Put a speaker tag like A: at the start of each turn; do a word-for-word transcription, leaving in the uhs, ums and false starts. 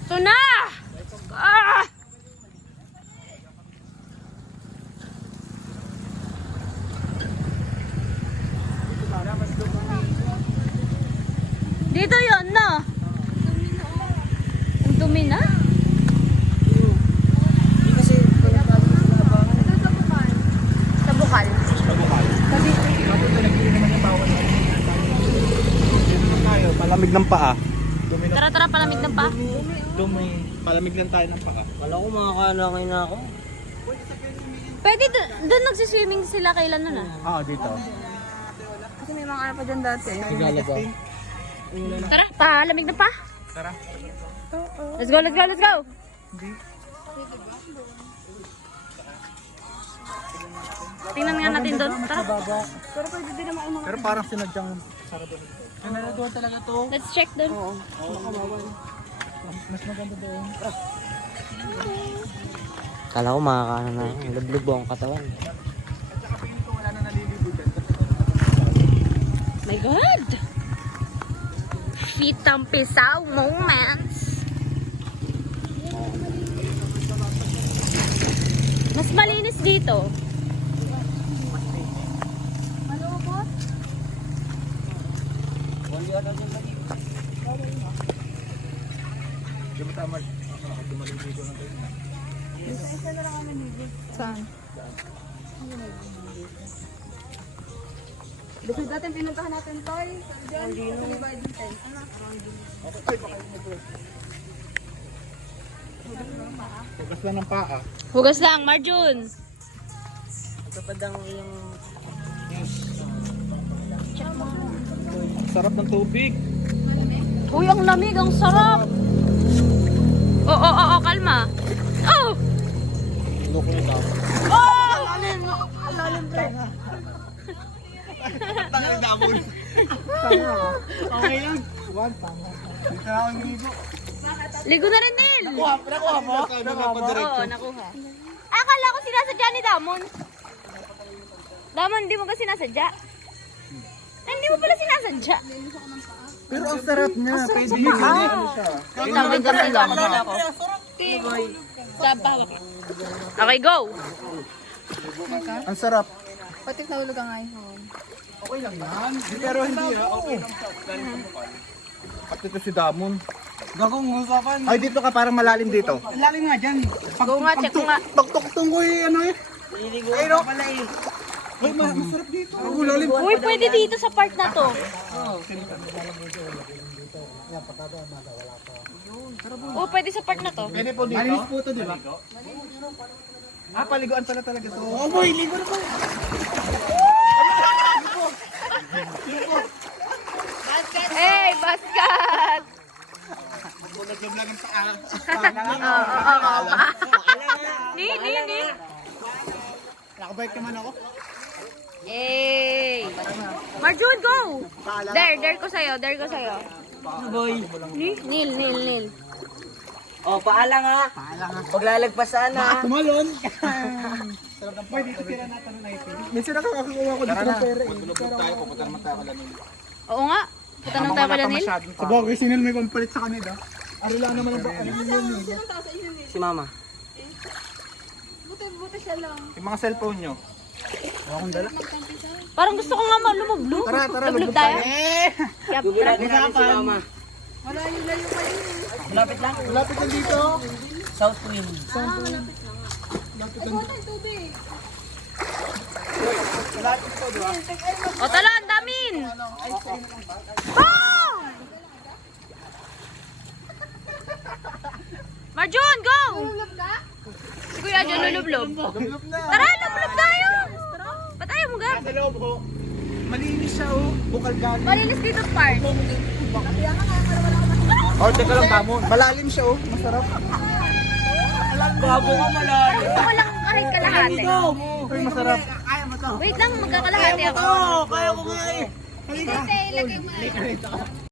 A: Ito na! Ah! Dito yun, no? Ang dumi na?
B: Hindi kasi
A: Sa bukal.
B: Kasi matuto nagbili naman yung bawal. Tayo, palamig ng paa. Dumi na.
A: Tara, tara, palamig na pa.
B: Dumi. Palamig lang tayo ng paa.
C: Kala ko makakalakay na ako.
A: Pwede doon nagsiswimming sila kailan nun ah.
B: Ah, dito.
D: Kasi may mga ano pa dyan dati.
B: Naglalaba.
A: Tara, palamig na pa.
B: Tara.
A: Let's go, let's go, let's go.
B: Hindi.
A: Tingnan nga natin doon. Tara.
D: Pero pwede din naman umang.
B: Pero parang sinadyang sarado. Kanala doon talaga to.
A: Let's check doon.
D: Oo. Makabawal.
B: Mas maganda doon.
C: Kala ko makakaano na ako. Lublog ang katawan.
B: At saka piling ko wala na naliligo dyan.
A: My God! Fitang pisaw moments. Mas malinis dito.
D: Malubot?
B: Di ba tama? Ako maligo na tayo.
D: Isa na lang kami nito. Saan? Dito dati pinuntahan natin toy. Diyan, sa bayad ng tent. Ano?
B: Tugas lang ng paa.
A: Hugas lang, Marjun.
C: Kapag ang iyong
B: Sarap ng tubig.
A: Uy, ang lamig, ang sarap. Oo, oo, oo, kalma. Oh!
B: Loko na daw.
A: Oh!
B: Tangin damon. Okay lang. One, tama. Dito na ako ligo.
A: Ligo na rin, Nel.
B: Nakuha, nakuha mo? Nakuha mo?
A: Oo, nakuha. Akala ko sinasadya ni Damon. Damon, hindi mo ba sinasadya? Ay, hindi mo pala sinasadya.
B: Pero ang sarap niya. Pwede yun. Ano siya?
A: Wait lang, wait lang, wait lang. Okay, go.
B: Ang sarap.
D: Pati nahulog ang iPhone.
B: Okay lang yan. Pero hindi ah. Okay lang siya. At ito si Damon. Gagong usapan. Ay, dito ka parang malalim dito. Lalim nga dyan.
A: Go nga, check ko nga.
B: Pagtuktong ko eh, ano eh.
C: nililigo ka pala eh.
B: Ay, ma- masarap dito. Ang lalim.
A: Uy, pwede dito sa part na to. Oh, pwede sa part na to.
B: Pwede po dito. Malinis po ito, di ba? Ah, paliguan pala talaga to. Oh boy, ligo na po.
A: Hey, basket!
B: Naglag ang paa.
A: Oo, oo, oo. Ni, ni, ni.
B: Nakabike naman ako.
A: Hey! Marjun, go! There, there ko sa'yo, there ko sa'yo.
C: Boy.
A: Ni? Nil, nil, nil.
C: Oh, paalang ha.
B: Paalang ha.
C: Huwag lalagpasan ha.
B: Tumalon. Pwede dito tira natin ng item. Minsan nakakakuha ko dito ng pera eh. Matulog tayo, pupunta naman tayo kala nila.
A: Oo nga. Puta nang tayo pala, Nil.
B: Sabagay, sinil may pampalit sa kanila. Arila naman ang ano yun eh.
C: Si mama.
D: Buti, buti siya lang.
B: Yung mga cellphone nyo. Wala akong dala.
A: Parang gusto ko nga lumublo.
B: Tara, tara,
A: Lublog
B: lublog
A: tayo.
B: Eh!
A: Kaya,
C: Gugulatin natin si mama.
D: Malayo-layo kayo eh.
C: Malapit lang.
B: Lapit lang dito.
C: South Wind.
B: Lapit
D: Ay,
B: lang.
D: buti, tubig.
B: Lapit po, di ba?
A: o tala, ang damin! Bang! Marjun, go!
D: Tulog ka?
A: Si Kuya John lulublob.
B: Lublog na.
A: Tara, lublob tayo! Ba't ayaw mo ga?
B: Sa loob ko. Malinis siya oh. Bukal galing.
A: Malinis dito part.
B: Oh, teka lang Damon. Malalim siya oh. Masarap.
C: Bago ka malalim.
A: Gusto ko lang kahit kalahati.
B: Ay, masarap.
A: Wait lang, magkakalahati ako.
B: Oo, kaya ko nga eh.
D: Hindi, ilagay mo.